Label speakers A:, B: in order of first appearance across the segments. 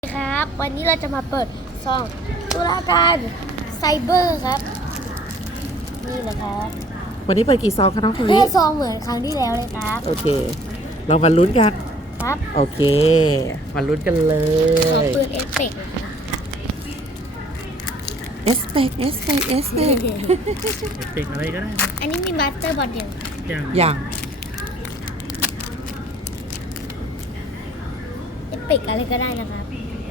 A: ครับวันนี้เราจะมาเปิดซองตุลาการไซเบอร์ครับนี่นะครับ
B: วันนี้เปิดกี่ซองคะน้องทวิ
A: แค่ซองเหมือนครั้งที่แล้วเลยครับ
B: โอเค เรามาลุ้นกัน
A: ครับ
B: โอเค มาลุ้นกันเล
A: ขอย ปืนเอฟเฟกต์นะครับ
B: เอสเปกเอสเปกเอสเปก
C: เด็กอะไรก็ได้นะ
A: อันนี้มีมาสเตอร์บอลอย่าง
C: อย่าง
B: อย่าง
A: เอฟเฟกต์อะไรก็ได้นะครับ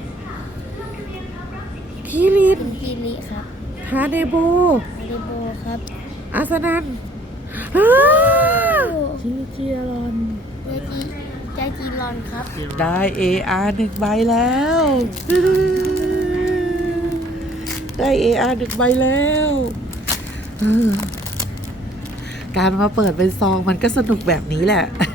B: คีริน
A: เป็นกีรีครับ
B: ฮาเดโบ
A: เดโบครับ
B: อาสนันอ้า
C: ชิเจียรอน
A: เจจีรอนครับ
B: ได้ AR 1 ใบแล้ว ได้ AR 1 ใบแล้วเออการมาเปิดเป็นซองมันก็สนุกแบบนี้แหละ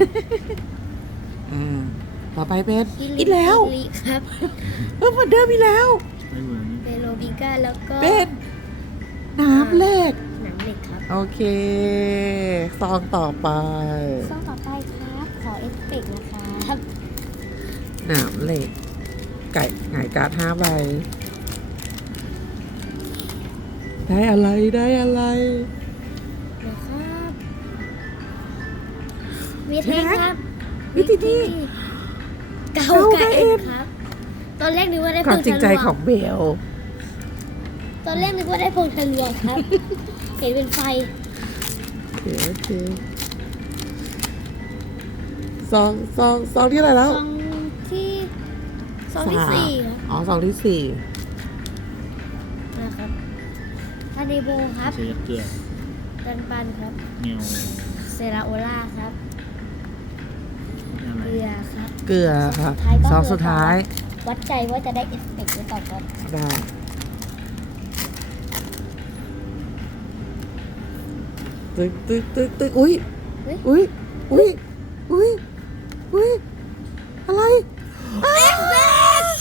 B: ต่อไปเป็นอีกแล้ว
A: กีรีครับ
B: เหมือนเดิมอีกแล้ว
C: ไม่เหมือน
A: เปโลบิก้าแล้วก็
B: เป็นน้ำเหล็ก
A: หนังเหล็กครับ
B: โอเค ซองต่อไป
A: ซองต่อไปครับขอเอฟเฟกต์นะครับ
B: หนามเหล็ก ไก่หงายการ์ด5 ใบ ได้อะไรได้อะไร
A: นะครับมีแท็กครับ
B: วิธีนี้
A: เกาไก่เอ็นครับ ตอนแรกนึกว่าได้
B: ควา
A: พ
B: ม
A: ง
B: จริง
A: ทะ
B: ใจ
A: ลว
B: ของเบล
A: ตอนแรกนึกว่าได้พงทะลวงครับ เห็นเป็นไฟ
B: โอเคซองที่อะไรแล้ว
A: ซองที่ซองที่สี่ครับ
B: อ๋อซองที่สี่
A: นะครับฮาเดโบครับ
C: เชียเกลือ
A: ตันปันครับ
C: เงียว
A: เซราโอล่าครับ
C: อะไร
A: เกลือครับ
B: เกลือค่ะ
A: ซ
B: ซ
A: อ
B: อง ง
A: สุ
B: สุ
A: ด
B: ด
A: ท้า
B: ท้าย ย
A: วัดใจว่าจะได้เอฟเฟกต์หรือเปล่าครับ
B: ได้ตึกอุ้ย
A: เฮ้ย
B: อุ้ยอุ้ยอุ้ยอุ้ยอะไร
A: เอฟเฟกต์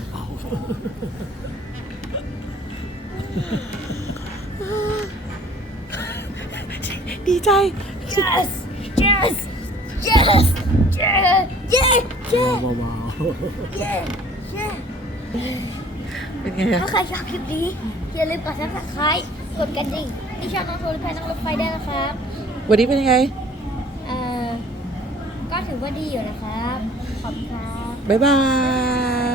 B: ดีใจ
A: yes yes yes yes yes yes
C: ว้าว
A: yes yes
B: เป็นไงอะ
A: ถ้าใครชอบคลิปนี้อย่าลืมกด subscribe กดกระดิ่งที่ช่องน้องโทรลิพายนั่งรถไฟได้นะครับ
B: วันนี้เป็นยังไง
A: เอ่อ ก็ถือว่าดีอยู่นะครับ ขอบคุณครับ
B: บ๊ายบาย